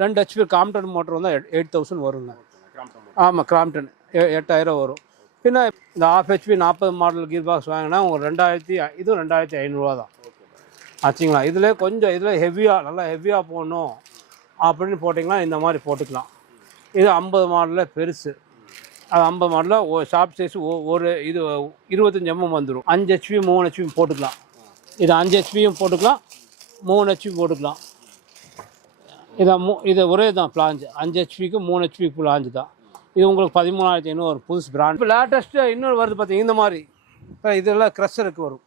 2 HP Crompton motor வந்து 8000 வருங்க. ஆமாம், கிராம்ப்டன் 8000 வரும். பின்ன இந்த 1/2 ஹெச்பி 40 மாடல் கீர் பாக்ஸ் வாங்கினா உங்களுக்கு இது 2500 தான் ஆச்சுங்களா. இதில் கொஞ்சம் ஹெவியாக நல்லா ஹெவியாக போடணும் அப்படின்னு போட்டிங்கன்னா இந்த மாதிரி போட்டுக்கலாம். இது 50 மாடலில் பெருசு. அது 50 மாடலில் ஷார்ப் சைஸ் ஒரு இது 25 mm வந்துடும். 5 ஹெச்பி 3 ஹெச்பி போட்டுக்கலாம். இது 5 ஹெச்பியும் போட்டுக்கலாம், 3 ஹெச்பி போட்டுக்கலாம். இது ஒரே தான் பிளாஞ்சு. 5 ஹெச்பிக்கு 3 ஹெச்பிக்கு பிளாஞ்சு தான். இது உங்களுக்கு 13,500 ஒரு புதுசு பிராண்ட். இப்போ லேட்டஸ்ட்டு இன்னொரு வருது பார்த்தீங்க இந்த மாதிரி. இப்போ இதெல்லாம் க்ரஷருக்கு வரும்.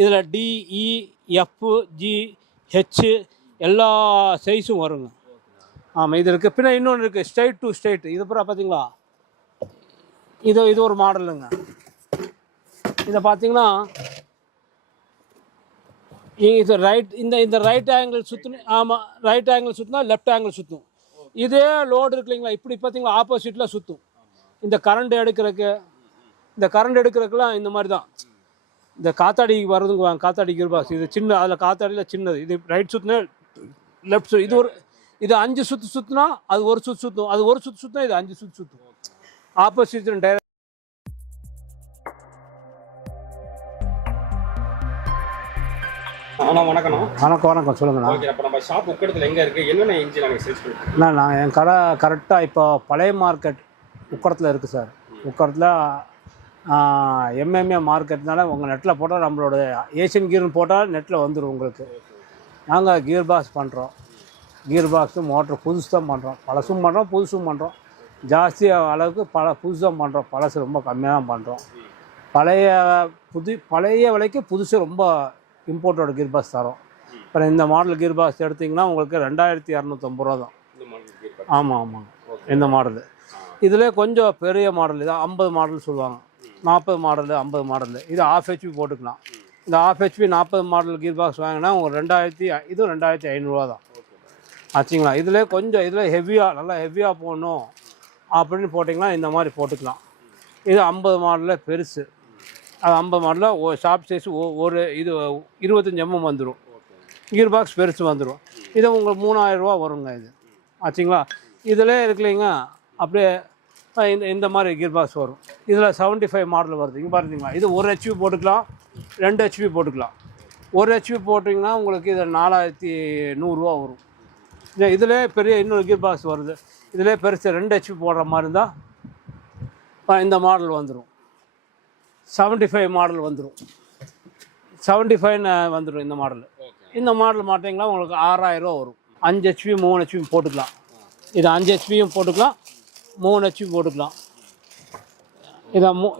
இதில் DEFGH எல்லா சைஸும் வருங்க. ஆமாம், இது இருக்குது. பின்ன இன்னொன்று இருக்குது, ஸ்ட்ரைட் டு ஸ்ட்ரைட். இது பூரா பார்த்தீங்களா, இது ஒரு மாடலுங்க. இதை பார்த்தீங்கன்னா இது இந்த ரைட் ஆங்கிள் சுற்றணும். ஆமாம், ரைட் ஆங்கிள் சுற்றினா லெஃப்ட் ஆங்கிள் சுற்றும். இதே லோடு இருக்கு இல்லைங்களா, இப்படி பார்த்தீங்களா ஆப்போசிட்டில் சுற்றும். இந்த கரண்ட் எடுக்கிறதுக்கெல்லாம் இந்த மாதிரி தான். இந்த காத்தாடி வர்றதுங்க காத்தாடி கீர் பாக்ஸ். இது சின்ன, அதில் காத்தாடியில் சின்னது. இது ரைட் சுற்றினா லெஃப்ட் சுற்று. இது 5 சுற்று சுற்றினா அது ஒரு சுற்று சுற்றும். அது ஒரு சுற்று சுற்றினா இது 5 சுற்று சுற்றும். Opposite direct. வணக்கம். சொல்லுங்கண்ணா. இப்போ நம்ம ஷாப் உக்கடத்தில் எங்கே இருக்குது, என்னென்ன இன்ஜின் நாங்கள் சேல்ஸ் பண்ணுறோம்? நான் என் கடை கரெக்டாக இப்போ பழைய மார்க்கெட் உக்கடத்தில் இருக்குது சார். உக்கடத்தில் MMA மார்க்கெட்னால உங்கள் நெட்டில் போட்டால் நம்மளோட ஏஷியன் கீர்னு போட்டால் நெட்டில் வந்துடும் உங்களுக்கு. நாங்கள் கீர் பாக்ஸ் பண்ணுறோம். கீர் பாக்ஸு மோட்ரு புதுசு தான் பண்ணுறோம். பழசும் பண்ணுறோம், புதுசும் பண்ணுறோம். ஜாஸ்தி அளவுக்கு புதுசு தான் பண்ணுறோம். பழசு ரொம்ப கம்மியாக தான் பண்ணுறோம். பழைய விலைக்கு புதுசு ரொம்ப இம்போர்ட்டோட கீர் பாக்ஸ் தரோம். இப்போ இந்த மாடல் கீர் பாக்ஸ் எடுத்திங்கன்னா உங்களுக்கு 2250 ரூபா தான். ஆமாம், இந்த மாடலு. இதில் கொஞ்சம் பெரிய மாடல். இதான் 50 மாடல் சொல்லுவாங்க. 40 மாடலு 50 மாடலு. இது 1/2 ஹெச்பி போட்டுக்கலாம். இந்த 1/2 ஹெச்பி 40 மாடல் கீர் பாக்ஸ் வாங்கினா உங்களுக்கு இது 2500 ரூபா தான் ஆச்சுங்களா. இதில் கொஞ்சம் ஹெவியாக நல்லா ஹெவியாக போடணும் அப்படின்னு போட்டிங்கன்னா இந்த மாதிரி போட்டுக்கலாம். இது 50 மாடலில் பெருசு. அது 50 மாடலில் ஷார்ப் சைஸ் ஒரு இது 25 mm வந்துடும். கீர் பாக்ஸ் பெருசு வந்துடும். இது உங்களுக்கு 3000 ரூபா வருங்க இது ஆச்சுங்களா. இதில் இருக்குல்லைங்க அப்படியே இந்த மாதிரி கீர் பாக்ஸ் வரும். இதில் 75 மாடல் வருது. இங்கே பார்த்தீங்களா, இது 1 ஹெச்பி போட்டுக்கலாம், 2 ஹெச்பி போட்டுக்கலாம். 1 ஹெச்பி போட்டிங்கன்னா உங்களுக்கு இது 4100 ரூபா வரும். இதில் பெரிய இன்னொரு கீர் பாக்ஸ் வருது. இதில் பெருசு 2 ஹெச்பி போடுற மாதிரி இருந்தால் இந்த மாடல் வந்துடும். 75 மாடல் வந்துடும். 75 வந்துடும் இந்த மாடல். இந்த மாடல் மாட்டிங்கன்னா உங்களுக்கு 6000 ரூபா வரும். 5 ஹெச்பி 3 ஹெச்பி போட்டுக்கலாம். இது 5 ஹெச்பியும் போட்டுக்கலாம், 3 ஹெச்பி போட்டுக்கலாம்.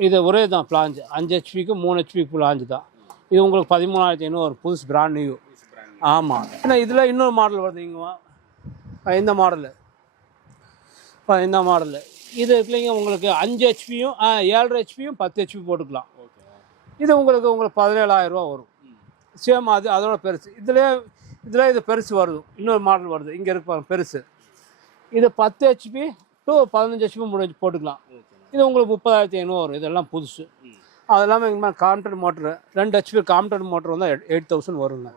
இது ஒரே தான் பிளாஞ்சு. 5 ஹெச்பிக்கு 3 ஹெச்பி பிளாஞ்சு தான். இது உங்களுக்கு 13,500 ஒரு புதுசு பிராண்ட் நியூ. ஆமாம். ஏன்னா இதில் இன்னொரு மாடல் வருதுங்க. இந்த மாடலு இது இருக்குல்லைங்க, உங்களுக்கு 5 ஹெச்பியும் 7.5 ஹெச்பியும் 10 ஹெச்பி போட்டுக்கலாம். இது உங்களுக்கு 17,000 ரூபா வரும். சேம் அதோட பெருசு. இதில் இது பெருசு வருது. இன்னொரு மாடல் வருது. இங்கே இருப்பாங்க பெருசு. இது 10 ஹெச்பி டு 15 ஹெச்பி முடிஞ்சு போட்டுக்கலாம். இது உங்களுக்கு 30,500 வரும். இதெல்லாம் புதுசு. அது இல்லாமல் இங்கே Crompton motor 2 HP Crompton motor வந்து 8000 வருங்க.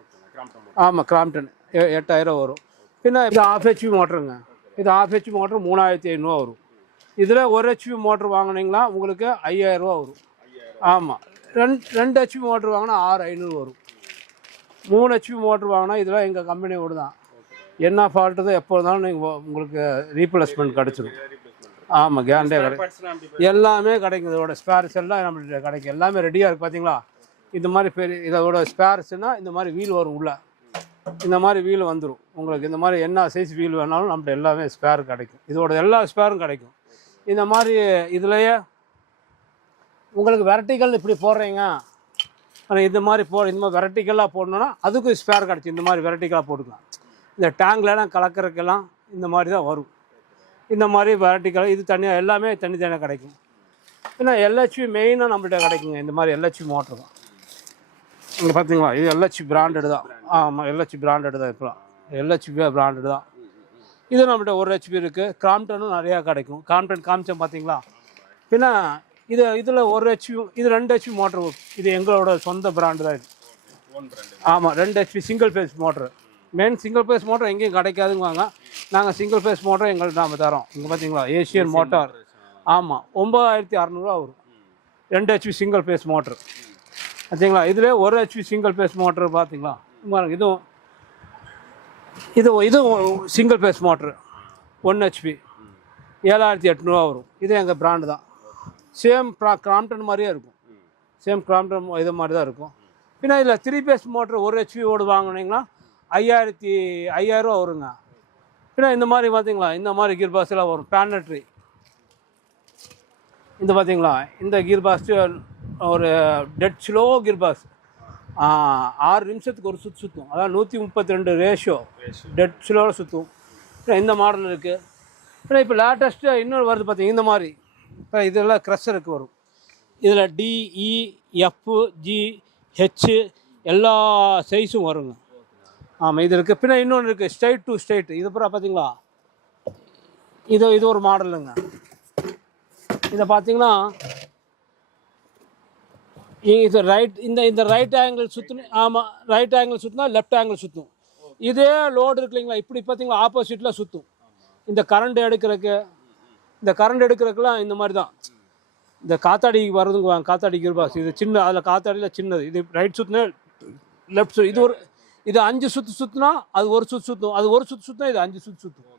ஆமாம், கிராம்ப்டன் 8000 வரும். பின்ன இது 1/2 ஹெச்பி மோட்டருங்க. இது 1/2 ஹெச்பி மோட்ரு 3500 வரும். இதில் 1 ஹெச்பி மோட்ரு வாங்கினீங்கன்னா உங்களுக்கு 5000 ரூபா வரும். ஆமாம், 2 ஹெச்பி மோட்ரு வாங்கினா 6500 வரும். 3 ஹெச்பி மோட்ரு வாங்கினா இதெல்லாம் எங்கள் கம்பெனியோடு தான். என்ன ஃபால்ட்டு தான் எப்போ இருந்தாலும் நீங்கள் உங்களுக்கு ரீப்ளேஸ்மெண்ட் கிடச்சிடும். ஆமாம், கேரண்டியாக கிடைக்கும். எல்லாமே கிடைக்கும். இதோட ஸ்பேர்ஸ் எல்லாம் நம்மள்கிட்ட கிடைக்கும். எல்லாமே ரெடியாக இருக்குது. பார்த்தீங்களா, இந்த மாதிரி இதோட ஸ்பேர்ஸ்னால் இந்த மாதிரி வீல் வரும். உள்ள இந்த மாதிரி வீல் வந்துடும் உங்களுக்கு. இந்த மாதிரி என்ன சைஸ் வீல் வேணாலும் நம்மகிட்ட எல்லாமே ஸ்பேர் கிடைக்கும். இதோட எல்லா ஸ்பேரும் கிடைக்கும். இந்த மாதிரி இதுலையே உங்களுக்கு வெரைட்டிகள் இப்படி போடுறீங்க, இந்த மாதிரி வெரைட்டிக்கலாக போடணுன்னா அதுக்கும் ஸ்பேர் கிடச்சி இந்த மாதிரி வெரைட்டிக்கலாக போட்டுக்கலாம். இந்த டேங்க்லாம் கலக்கிறதுக்கெல்லாம் இந்த மாதிரி தான் வரும். இந்த மாதிரி வெரைட்டிக்கலாக இது தனியாக எல்லாமே தனித்தனியாக கிடைக்கும். ஏன்னா LHP மெயினாக நம்மள்கிட்ட கிடைக்குங்க. இந்த மாதிரி LHP மோட்ரு தான். இங்கே பார்த்தீங்களா, இது LHP பிராண்டடு தான். ஆமாம், LHP பிராண்டடு தான். இப்போலாம் LHP பிராண்டடு தான். இது நம்மகிட்ட 1 ஹெச்பி இருக்குது. கிராம்ப்டனும் நிறையா கிடைக்கும். கிராம்ப்டன் காமிச்சோம் பார்த்தீங்களா. பின்ன இதில் 1 ஹெச்பி, இது 2 ஹெச்பி மோட்ரு. இது எங்களோட சொந்த பிராண்டு தான் இது. ஆமாம், 2 HP single phase motor. Main single phase motor எங்கேயும் கிடைக்காதுங்குவாங்க. நாங்கள் சிங்கிள் ஃபேஸ் மோட்டர் எங்களுக்கு நாம் தரோம். இங்கே பார்த்தீங்களா ஏஷியன் மோட்டார். ஆமாம், 9600 வரும். 2 HP சிங்கிள் ஃபேஸ் மோட்ரு பார்த்தீங்களா. இதில் 1 HP சிங்கிள் ஃபேஸ் மோட்ரு பார்த்தீங்களா. இதுவும் இதுவும் சிங்கிள் ஃபேஸ் மோட்ரு 1 HP 7800 வரும். இது எங்கள் பிராண்டு தான். சேம் கிராம்ப்டன் மாதிரியே இருக்கும். சேம் கிராம்ப்டன் இது மாதிரி தான் இருக்கும். பின்ன இதில் 3 ஃபேஸ் மோட்ரு 1 HP ஓடு வாங்கினீங்கன்னா 5000 வருங்க. பின்ன இந்த மாதிரி பார்த்தீங்களா, இந்த மாதிரி கீர் பாக்ஸ் எல்லாம் வரும். பிளானட்ரி இந்த பார்த்தீங்களா, இந்த கீர் பாக்ஸ் ஒரு டெட் ஸ்லோ கீர் பாக்ஸ் 6 நிமிஷத்துக்கு ஒரு சுற்றும். அதாவது 132 ரேஷியோ டெட் ஸ்லோவில் சுற்றும். இந்த மாடல் இருக்குது. ஆனால் இப்போ லேட்டஸ்ட்டு இன்னொரு வருது பார்த்தீங்க இந்த மாதிரி. இப்போ இதெல்லாம் க்ரஷருக்கு வரும். இதில் DEFGH எல்லா சைஸும் வருங்க. ஆமாம், இது இருக்குது. பின்ன இன்னொன்று இருக்குது ஸ்ட்ரைட் டு ஸ்ட்ரைட். இது பூரா பார்த்தீங்களா, இது ஒரு மாடலுங்க. இதை பார்த்தீங்கன்னா இது இந்த ரைட் ஆங்கிள் சுற்றணும். ஆமாம், ரைட் ஆங்கிள் சுற்றினா லெஃப்ட் ஆங்கிள் சுற்றும். இதே லோடு இருக்கு இல்லைங்களா, இப்படி பார்த்தீங்களா ஆப்போசிட்டில் சுற்றும். இந்த கரண்ட் எடுக்கிறதுக்கெல்லாம் இந்த மாதிரி தான். இந்த காத்தாடி வர்றதுங்க, காத்தாடி கீர் பாக்ஸ். இது சின்ன, அதில் காத்தாடியில் சின்னது. இது ரைட் சுற்றினா லெஃப்ட் இது 5 சுற்று சுற்றினா அது ஒரு சுற்று சுற்றும். அது ஒரு சுற்று சுற்றினா இது 5 சுற்று சுற்றும்.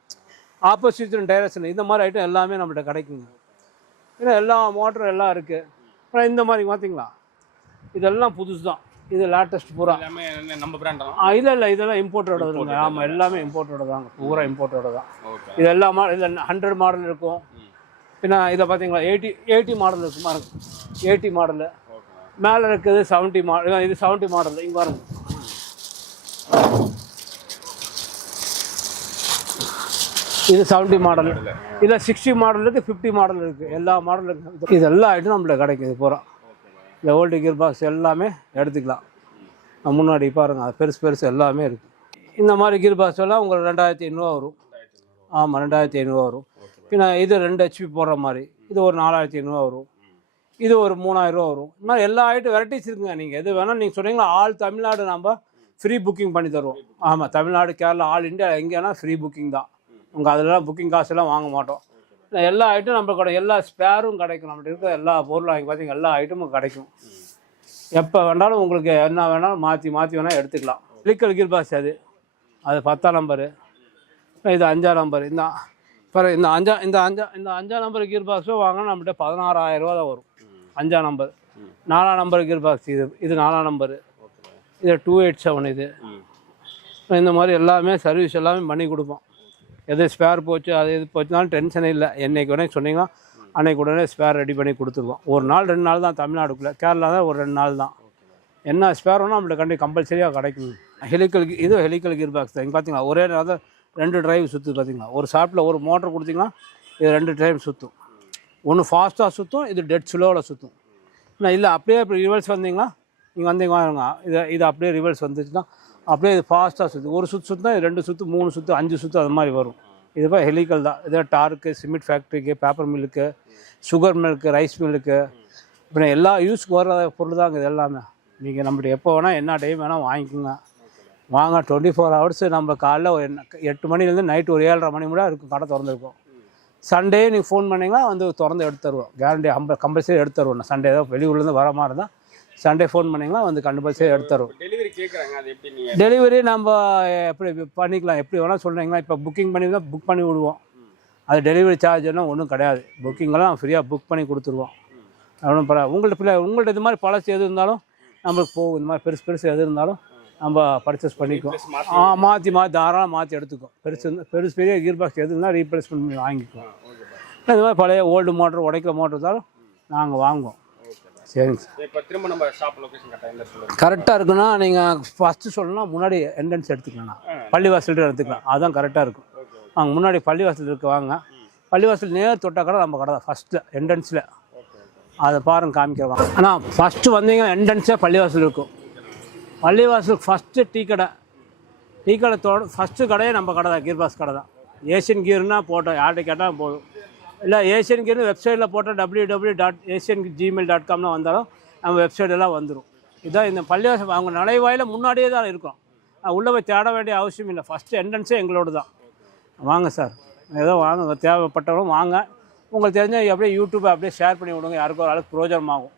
Opposite direction. இந்த மாதிரி ஐட்டம் எல்லாமே நம்மள்கிட்ட கிடைக்குங்க. ஏன்னா எல்லா மோட்டரும் எல்லாம் இருக்குது. அப்புறம் இந்த மாதிரி பார்த்தீங்களா, இதெல்லாம் புதுசு தான். இது லேட்டஸ்ட் பூரா நம்ம பிராண்ட் தான். இல்லை இதெல்லாம் இம்போர்ட்டோட வருங்க. ஆமாம், எல்லாமே இம்போர்ட்டோட தாங்க. பூரா இம்போர்ட்டோட தான். இது எல்லா இதில் 100 மாடல் இருக்கும். பின்ன இதை பார்த்தீங்களா 80 மாடல் இருக்குது பாருங்க. 80 மாடலு மேலே இருக்குது. 70 மாடல். இது 70 மாடல். இங்கே பாருங்க, இது 70 மாடல். இதில் 60 மாடல் இருக்குது, 50 மாடல் இருக்குது. எல்லா மாடலும் இருக்குது. இது எல்லா ஐட்டம் நம்மள்ட்ட கிடைக்கும். இது பூரா இந்த ஓல்டு கீர் பாக்ஸ் எல்லாமே எடுத்துக்கலாம். முன்னாடி பாருங்கள், அது பெருசு எல்லாமே இருக்குது. இந்த மாதிரி கீர் பாக்ஸ் எல்லாம் உங்களுக்கு 2500 வரும். ஆமாம், 2500 வரும். பின்ன இது 2 HP போடுற மாதிரி இது ஒரு 4500 வரும். இது ஒரு 3000 வரும். இந்த மாதிரி எல்லா ஐட்டம் வெரைட்டிஸ் இருக்குங்க. நீங்கள் எது வேணால் நீங்கள் சொன்னீங்களா, ஆல் தமிழ்நாடு நம்ம ஃப்ரீ புக்கிங் பண்ணி தருவோம். ஆமாம், தமிழ்நாடு, கேரளா, ஆல் இந்தியா எங்கேனா ஃப்ரீ புக்கிங் தான். உங்கள் அதெல்லாம் புக்கிங் காசெல்லாம் வாங்க மாட்டோம். எல்லா ஐட்டம் நம்ம கடை, எல்லா ஸ்பேரும் கிடைக்கும். நம்மகிட்ட இருக்கிற எல்லா பொருளும் வாங்கி பார்த்தீங்க, எல்லா ஐட்டமும் கிடைக்கும். எப்போ வேணாலும் உங்களுக்கு என்ன வேணாலும் மாற்றி வேணால் எடுத்துக்கலாம். ஹெலிக்கல் கீர் பாக்ஸ் அது 10ஆம் நம்பரு. இது 5ஆம் நம்பர். இந்த 5ஆம் நம்பர் கீர் பாக்ஸும் வாங்கினா நம்மகிட்ட 16000 தான் வரும். 5ஆம் நம்பர். 4ஆம் நம்பர் கீர் பாக்ஸ். இது 4ஆம் நம்பரு. இது 287. இது இந்த மாதிரி எல்லாமே சர்வீஸ் எல்லாமே பண்ணி கொடுப்போம். எது ஸ்பேர் போச்சு, அது எது போச்சுனாலும் டென்ஷனே இல்லை. என்றைக்கு உடனே சொன்னீங்கன்னா அன்றைக்கு உடனே ஸ்பேர் ரெடி பண்ணி கொடுத்துருவோம். ஒரு நாள் 2 நாள் தான் தமிழ்நாடுக்குள்ளே. கேரளா தான் ஒரு 2 நாள் தான். என்ன ஸ்பேர் வேணும் நம்மளுக்கு கம்பல்சரியாக கிடைக்கும். ஹெலிக்கல் கீர் பாக்ஸ் தான். இங்கே பார்த்தீங்களா, ஒரே நேரம் 2 டிரைவ் சுற்று. பார்த்தீங்களா, ஒரு ஷாப்பில் ஒரு மோட்டர் கொடுத்தீங்கன்னா இது 2 டிரைவ் சுற்றும். ஒன்று ஃபாஸ்ட்டாக சுற்றும், இது டெட் ஸ்லோவில் சுற்றும். இல்லை அப்படியே இப்போ ரிவர்ஸ் வந்தீங்கன்னா நீங்கள் வந்தீங்க இது அப்படியே ரிவர்ஸ் வந்துச்சுன்னா அப்படியே இது ஃபாஸ்ட்டாக சுற்று. ஒரு சுற்றுனா இது 2 சுற்று, 3 சுற்று, 5 சுற்று அது மாதிரி வரும். இதுப்போ ஹெலிக்கல் தான். இதே டார்க்கு, சிமெண்ட் ஃபேக்ட்ரிக்கு, பேப்பர் மில்லுக்கு, சுகர் மில்லுக்கு, ரைஸ் மில்லுக்கு, இப்போ எல்லா யூஸ்க்கு வர பொருள் தாங்க இது எல்லாமே. நீங்கள் நம்மகிட்ட எப்போ வேணால் என்ன டைம் வேணால் வாங்கிக்கோங்க. வாங்க, 24 ஹவர்ஸ். நம்ம காலைல 8 மணிலேருந்து நைட்டு ஒரு 7:30 மணி கூட இருக்கும் கடை திறந்துருக்கும். சண்டே நீங்கள் ஃபோன் பண்ணிங்கன்னா வந்து திறந்து எடுத்து தருவோம். கேரண்டி கம்பல்சரி எடுத்து தருவோம். சண்டே ஏதோ வெளியூர்லேருந்து வர மாதிரி இருந்தால் சண்டே ஃபோன் பண்ணிங்கன்னா வந்து கம்பல்சரி எடுத்து தருவோம். டெலிவரி கேட்குறாங்க, அது எப்படி நீங்கள் டெலிவரி நம்ம எப்படி பண்ணிக்கலாம், எப்படி வேணால் சொல்கிறீங்களா. இப்போ புக்கிங் பண்ணி தான் புக் பண்ணி விடுவோம். அது டெலிவரி சார்ஜெல்லாம் ஒன்றும் கிடையாது. புக்கிங்கெல்லாம் ஃப்ரீயாக புக் பண்ணி கொடுத்துருவோம். ஒன்றும் உங்கள்கிட்ட இது மாதிரி பழசு எது இருந்தாலும் நம்மளுக்கு போகும். இந்த மாதிரி பெருசு எது இருந்தாலும் நம்ம பர்ச்சேஸ் பண்ணிக்குவோம். மாற்றி தாராளமாக மாற்றி எடுத்துக்குவோம். பெரிய கீர் பாக்ஸ் எது இருந்தால் ரீப்ளேஸ்மெண்ட் பண்ணி வாங்கிக்குவோம். இந்த மாதிரி பழைய ஓல்டு மோட்டர், உடைக்கிற மோட்டர் இருந்தாலும் நாங்கள் வாங்குவோம். சரிங்க சார். இப்போ திரும்ப நம்ம ஷாப் லொகேஷன் கரெக்டாக இருக்குன்னா நீங்கள் ஃபஸ்ட்டு சொல்லணும்னா முன்னாடி என்ட்ரன்ஸ் எடுத்துக்கலாம். பள்ளிவாசல் எடுத்துக்கலாம். அதுதான் கரெக்டாக இருக்கும். வாங்க, முன்னாடி பள்ளிவாசல் இருக்கு. வாங்க, பள்ளிவாசல் நேர் தொட்ட கடை நம்ம கடை தான் ஃபஸ்ட்டில் என்ட்ரன்ஸில். அதை பாருங்க, காமிக்கிறவாங்க. ஆனால் ஃபஸ்ட்டு வந்தீங்கன்னா என்ட்ரன்ஸே பள்ளிவாசல் இருக்கும். பள்ளிவாசலுக்கு ஃபஸ்ட்டு டீ கடை ஃபஸ்ட்டு கடையே நம்ம கடை தான். கீர் பாக்ஸ் கடை தான். ஏஷியன் கீர்னால் போட்டோம், யார்கிட்ட கேட்டால் போதும். இல்லை ஏஷியன் கீர்னு வெப்சைட்டில் போட்டால் www.asiangmail.comனா வந்தாலும் நம்ம வெப்சைட்டெல்லாம் வந்துடும். இதுதான் இந்த பள்ளிவாசல். அவங்க நுழைவாயில் முன்னாடியே தான் இருக்கும். உள்ளே போய் தேட வேண்டிய அவசியம் இல்லை. ஃபஸ்ட்டு என்ட்ரன்ஸே எங்களோட தான். வாங்க சார், ஏதோ வாங்க, தேவைப்பட்டவங்களும் வாங்க. உங்களுக்கு தெரிஞ்ச அப்படியே யூடியூப்பை அப்படியே ஷேர் பண்ணி விடுங்க, யாருக்கும் ஒரு ஆளுக்கு பிரயோஜனமாகும்.